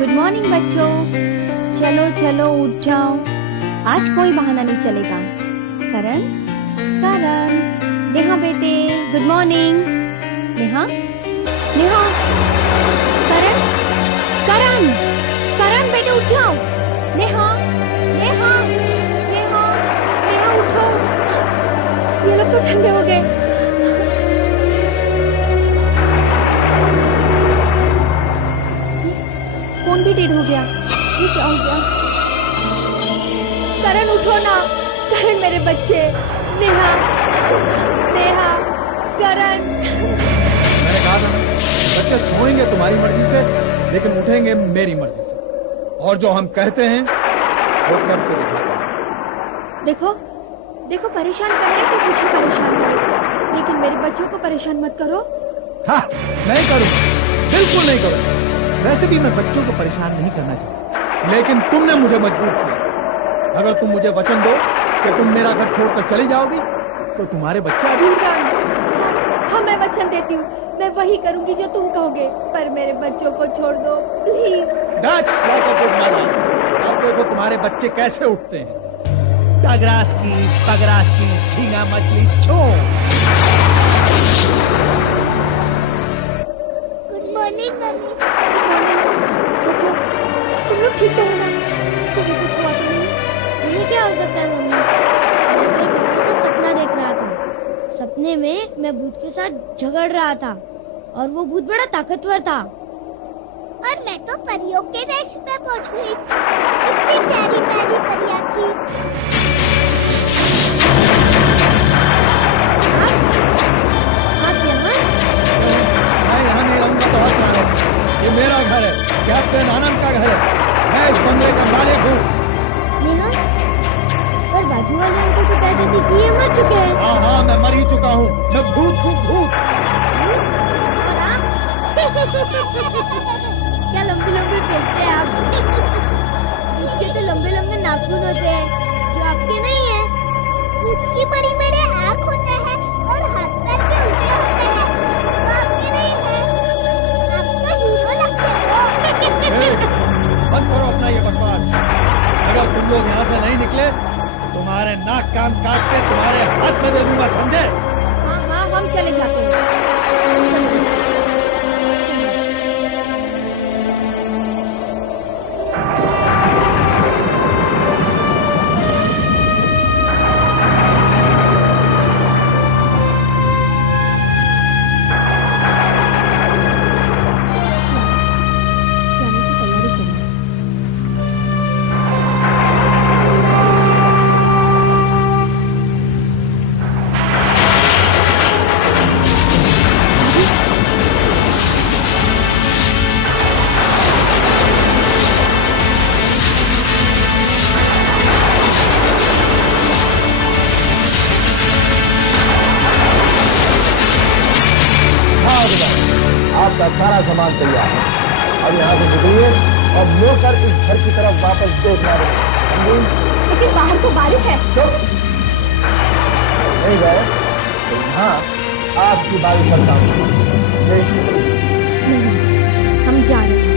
Good morning बच्चों, चलो चलो उठ जाओ, आज कोई बहाना नहीं चलेगा। करण, करण, नेहा बेटे, गुड मॉर्निंग। नेहा, नेहा, करण, करण, करण बेटे उठ जाओ। नेहा, नेहा, नेहा, नेहा उठो, ये लोग तो ठंडे हो गए। फोन भी डेड हो गया, ये क्या हो गया? करण उठो ना, करण मेरे बच्चे, नेहा, नेहा, करण। मैंने कहा था बच्चे सोएंगे तुम्हारी मर्जी से, लेकिन उठेंगे मेरी मर्जी से, और जो हम कहते हैं वो करके दिखाते हैं। देखो देखो, परेशान कर रहे हैं तो कुछ ही परेशान करो, लेकिन मेरे बच्चों को परेशान मत करो। हाँ, नहीं करूँगा, बिल्कुल नहीं करूँगा। वैसे भी मैं बच्चों को परेशान नहीं करना चाहता, लेकिन तुमने मुझे मजबूर किया। अगर तुम मुझे वचन दो कि तुम मेरा घर छोड़कर चली जाओगी, तो तुम्हारे बच्चे अभी उठ जाएंगे। हाँ, मैं वचन देती हूँ, मैं वही करूँगी जो तुम कहोगे, पर मेरे बच्चों को छोड़ दो please. That's not a good mother। अब देखो तुम्हारे बच्चे कैसे उठते हैं। टगरास की झींगा मछली छोड़। Good morning mummy. बच्चों, तुम लोग ठीक तो हो ना? तुम्हें कुछ हुआ तो नहीं? नहीं, क्या हो सकता है मम्मी? मैं एक अच्छे से सपना देख रहा था। सपने में मैं भूत के साथ झगड़ रहा था और वो भूत बड़ा ताकतवर था, और मैं तो परियों के देश पे पहुंच गई। कितनी प्यारी प्यारी परियां थी। आप यहाँ? मैं यहाँ नहीं रहूंगा तो और कहाँ रहूंगा? ये मेरा घर है, कैप्टन आनंद का घर है। मैं इस कमरे का मालिक हूँ। नेहा, पर बाजू वाले अंकल तो कहते थे कि ये मर चुके हैं। हाँ हाँ, मैं मर ही चुका हूँ। मैं भूत हूँ, भूत। क्या लंबी लंबी फेंकते हैं आप? इसके तो लंबे लंबे नाखून होते हैं जो आपके नहीं है। इसकी बड़ी बड़े आँख होते हैं और हाथ पैर भी उल्टे होते हैं, वो आपके नहीं है। आप तो हीरो लगते हो। बंद करो अपना ये बकवास। अगर तुम लोग यहाँ से नहीं निकले, तुम्हारे नाक कान काट के तुम्हारे हाथ में दे दूंगा, समझे? हाँ हाँ, हम चले जाते हैं। आपका सारा सामान तैयार है। अब यहाँ से निकलिए और मुड़कर इस घर की तरफ वापस देखना रहे। लेकिन बाहर तो बारिश है। चुप, नहीं गए तो यहाँ आपकी बारी पर काम देखिए। हम जा रहे हैं।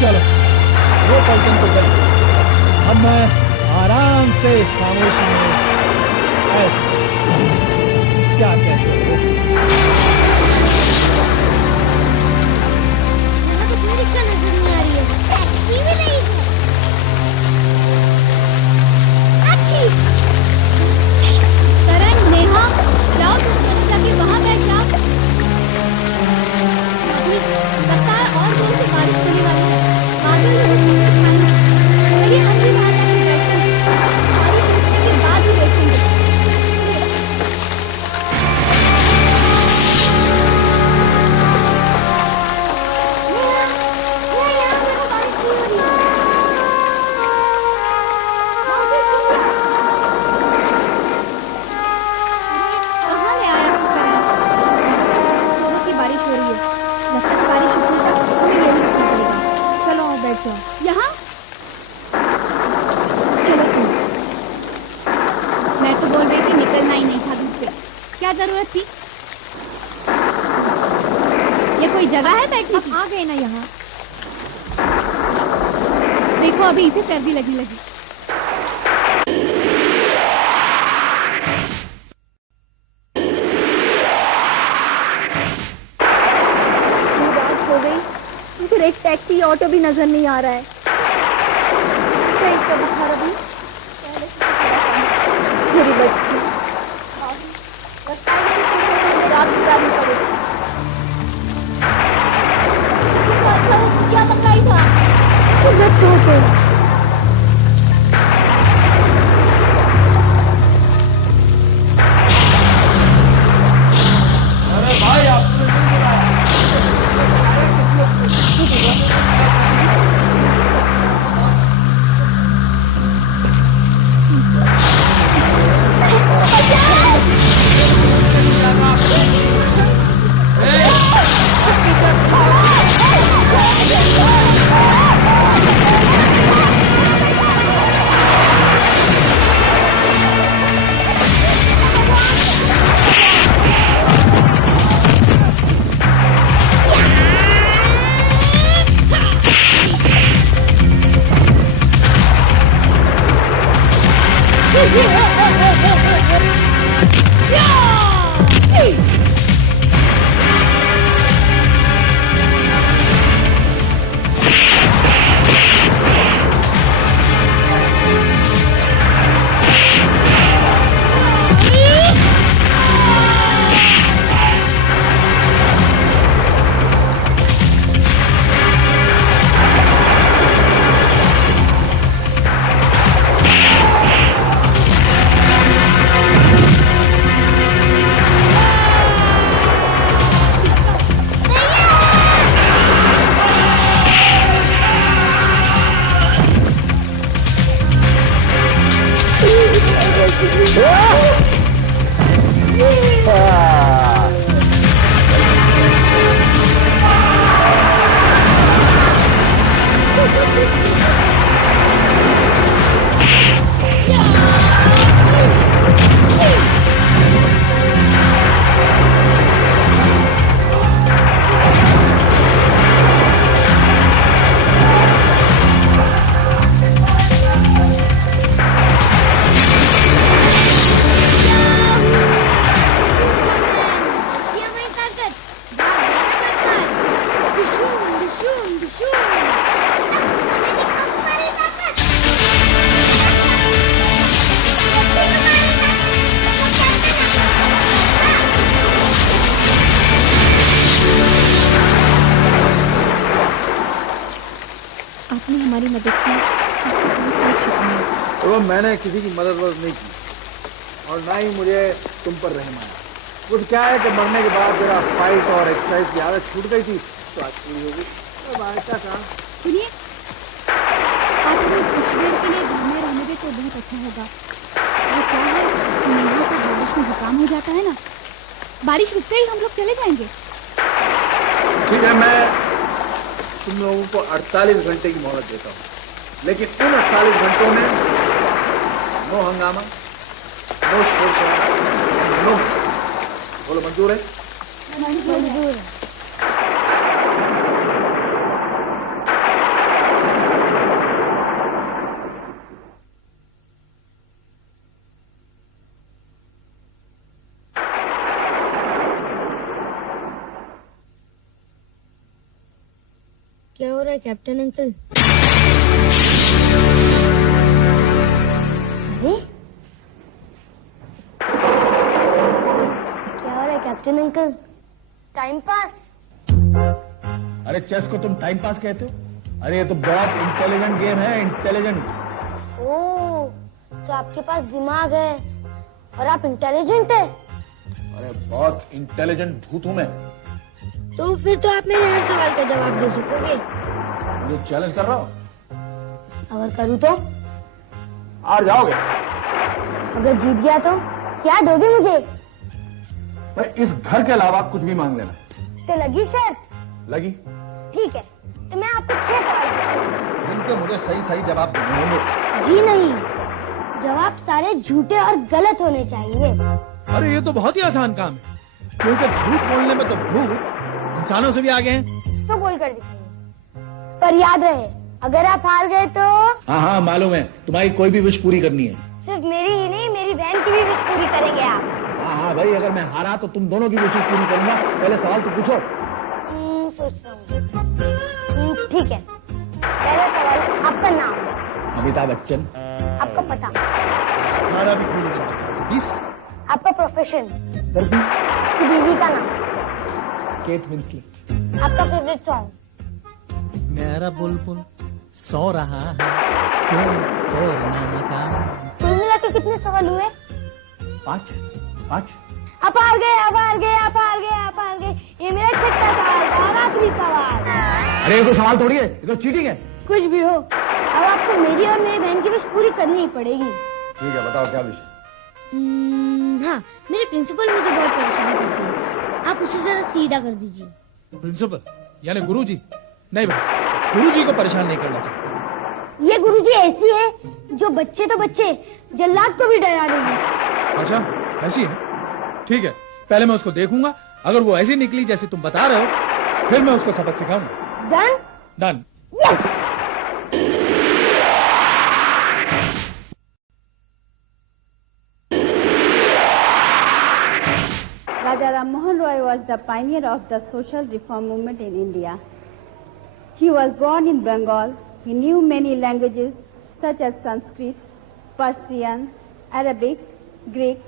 चलो, वो पलटन तो कर, हम आराम से इस खामोशी में क्या कहते हो? यहाँ तो कोई दिक्कत नजर नहीं आ रही है, टैक्सी भी नहीं है। अच्छी। करण, नेहा, जाओ तुम जाके वहाँ बैठ जाओ। लगता है और जोर से बारिश होने वाली है। बादल चलिए हम भी वहाँ जाके बैठते हैं, बारिश रुकने के बाद ही देखेंगे। मैं तो बोल रही थी निकलना ही नहीं था घर पे, क्या जरूरत थी? ये कोई जगह है बैठने की? आ गए ना यहाँ। देखो अभी इसे सर्दी लगने लगी। रात हो गई, फिर एक टैक्सी ऑटो भी नजर नहीं आ रहा है। क्या इसका बुखार अभी? मेरी बच्ची रात गुजारनी पड़ेगी। क्या तकलीफ था? सुबह तो अरे भाई आपने आपने हमारी मदद की, बहुत शुक्रिया। तो मैंने किसी की मदद नहीं की और ना ही मुझे तुम पर रहम आया। कुछ क्या है कि मरने के बाद जरा फाइट और एक्सरसाइज की आदत छूट गई थी तो आज पूरी होगी। क्या कहा? सुनिए, आप अगर कुछ देर के लिए घर में रहने दे तो बहुत अच्छा होगा। वो क्या है, यहाँ तो बारिश में जुकाम हो जाता है ना, बारिश रुकते ही हम लोग चले जाएंगे। ठीक है, मैं तुम लोगों को 48 घंटे की मोहलत देता हूँ, लेकिन इन 48 घंटों में नो हंगामा, नो शोर शराबा, नो। बोलो मंजूर है? मंजूर है। क्या हो रहा है कैप्टन अंकल? अरे क्या हो रहा है कैप्टन अंकल? Time pass. अरे चेस को तुम टाइम पास कहते हो? अरे ये तो बहुत इंटेलिजेंट गेम है, इंटेलिजेंट। ओह, तो आपके पास दिमाग है और आप इंटेलिजेंट है। अरे बहुत इंटेलिजेंट भूत हूं मैं। तो फिर तो आप मेरे हर सवाल का जवाब दे सकोगे। मुझे चैलेंज कर रहा हो? अगर करूँ तो? हार जाओगे। अगर जीत गया तो क्या दोगे मुझे? भाई इस घर के अलावा कुछ भी मांग लेना। तो लगी शर्त? लगी। ठीक है, तो मैं आपको 6 सवाल पूछूंगा। जिनके मुझे सही सही जवाब देने होंगे। जी नहीं, जवाब सारे झूठे और गलत होने चाहिए। अरे ये तो बहुत ही आसान काम है, क्योंकि झूठ बोलने में तो भूत इंसानों से भी आगे हैं। तो बोल कर दिखाइए, पर याद रहे अगर आप हार गए तो हाँ हाँ मालूम है, तुम्हारी कोई भी विश पूरी करनी है। सिर्फ मेरी ही नहीं, मेरी बहन की भी विश पूरी करेंगे आप। हाँ हाँ भाई, अगर मैं हारा तो तुम दोनों की विशेष पूरी करूंगा। पहले सवाल तो पूछो। सोचता हूँ। ठीक है, पहला सवाल, आपका नाम, अमिताभ बच्चन। आपका पता, हमारा भी थोड़ी नंबर 420। आपका प्रोफेशन, दर्जी। बीवी का नाम, केट विंसलेट। आपका फेवरेट सॉन्ग, मेरा बुलबुल सो रहा है, क्यों सोना मचा। कुल मिला के कितने सवाल हुए? 5। आप हार गए, आप हार गए, आप हार गए, आप हार गए। ये मेरा छठा सवाल था और आखिरी सवाल। अरे ये तो सवाल थोड़ी है, ये तो चीटिंग है। कुछ भी हो, अब आपको मेरी और मेरी बहन की विश पूरी करनी ही पड़ेगी। ठीक है, बताओ क्या विश। हाँ, मेरे प्रिंसिपल मुझे बहुत परेशान करते हैं, आप उसे जरा सीधा कर दीजिए। प्रिंसिपल यानी गुरुजी? नहीं भाई, गुरुजी को परेशान नहीं करना चाहिए। ये गुरुजी ऐसी है जो बच्चे तो बच्चे, जल्लाद को भी डरा देगी। अच्छा ऐसी है, ठीक है, पहले मैं उसको देखूंगा, अगर वो ऐसी निकली जैसे तुम बता रहे हो, फिर मैं उसको सबक सिखाऊंगा। Done? Done. Raja Ram Mohan Roy was the pioneer of the social reform movement in India. He was born in Bengal. He knew many languages such as Sanskrit, Persian, Arabic, Greek,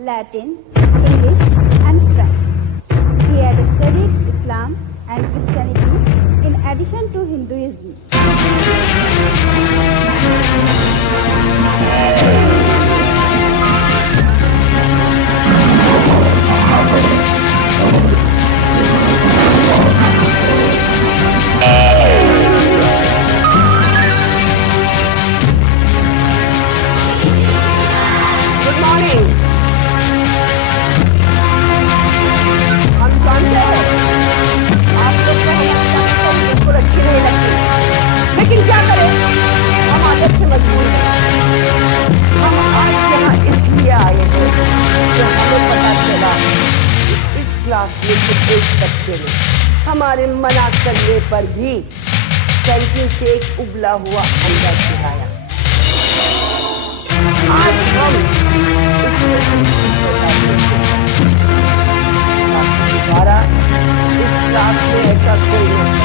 Latin, English and French. He had studied Islam and Christianity in addition to Hinduism. लेकिन क्या करें, हम आदत से मजबूर हैं। हम आज यहाँ इसलिए आए हैं कि हमें पता चला कि इस क्लास में से एक बच्चे ने हमारे मना करने पर भी कैंटीन से एक उबला हुआ अंडा खिलाया। आज हम दोबारा इस क्लास में ऐसा कोई नहीं।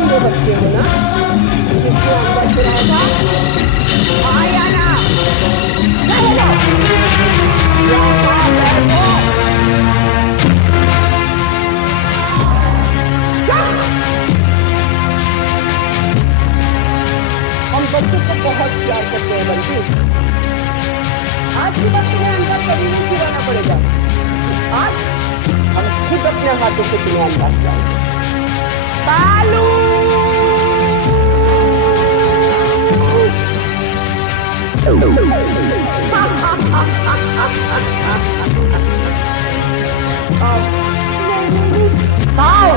बहुत बच्चे हो ना, जिसको अंदर चलाएगा आया ना, हम बच्चों को बहुत प्यार करते हैं बल्कि आज के वक्त में अंदर कभी नहीं खिलाना पड़ेगा। आज हम खुद अपने हाथों से तुम्हें अंदर खिलाएंगे। बालू खाओ,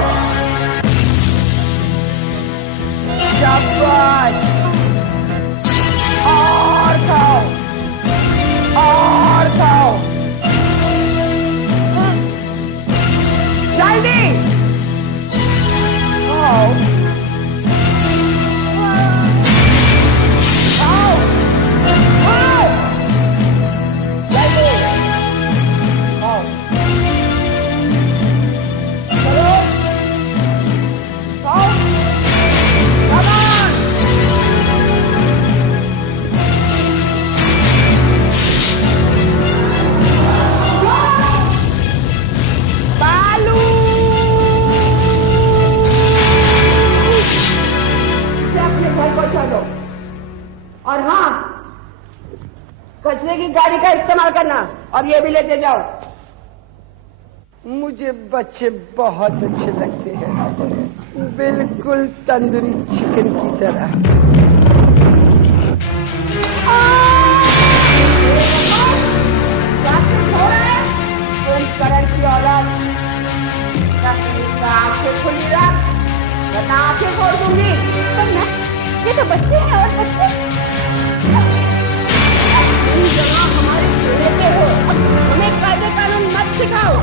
शाबाश, और खाओ, और खाओ, जल्दी खाओ, खाओ, खाओ, जल्दी खाओ, चलो, खाओ, come on! बचने की गाड़ी का इस्तेमाल करना और ये भी लेते जाओ। मुझे बच्चे बहुत अच्छे लगते हैं, बिल्कुल तंदूरी चिकन की तरह। करण की औरत आंखें खुली रख, वरना आंखें खोल दूंगी। ये तो बच्चे हैं और बच्चे हमारे खेले के हो, हमें कायदे कानून मत सिखाओ।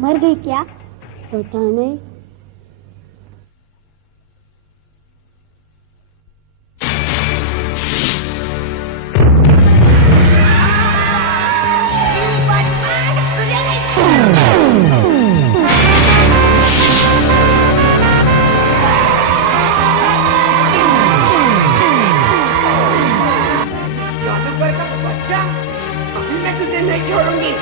मर गई क्या? पता नहीं। जादूगर का बच्चा, अभी मैं तुझे नहीं छोड़ूंगी।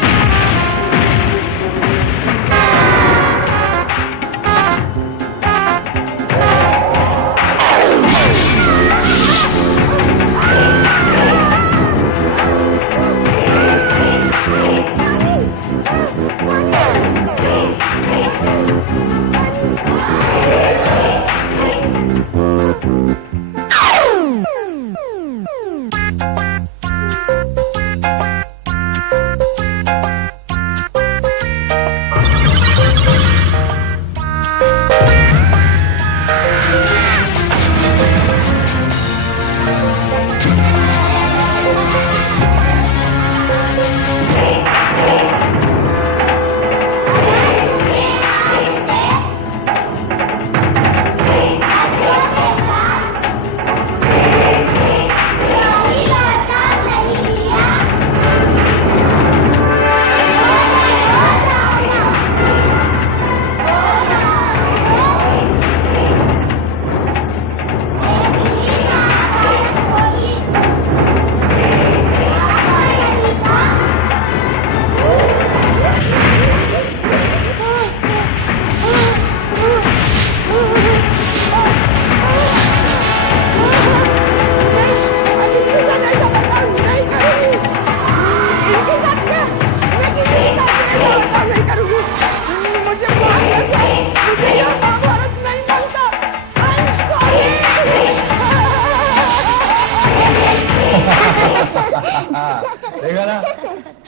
देखा ना,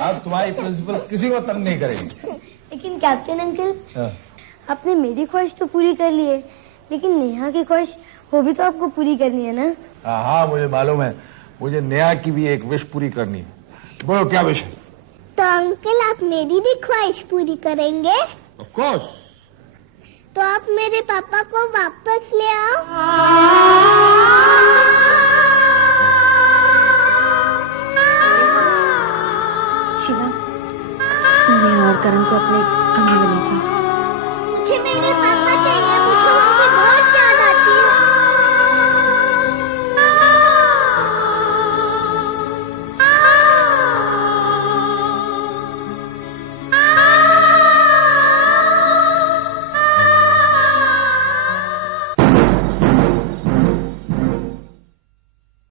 अब तुम्हारी प्रिंसिपल किसी को तंग नहीं करेगी। लेकिन कैप्टन अंकल, हाँ। आपने मेरी ख्वाहिश तो पूरी कर ली है, लेकिन नेहा की ख्वाहिश वो भी तो आपको पूरी करनी है ना? हाँ, मुझे मालूम है, मुझे नेहा की भी एक विश पूरी करनी है। बोलो क्या विश है? तो अंकल आप मेरी भी ख्वाहिश पूरी करेंगे? Of course. तो आप मेरे पापा को वापस ले आओ। शिवा, नेहा और करण को अपने कमरे में ले जाओ। मुझे मेरे पापा चाहिए, मुझे उनकी बहुत याद आती है।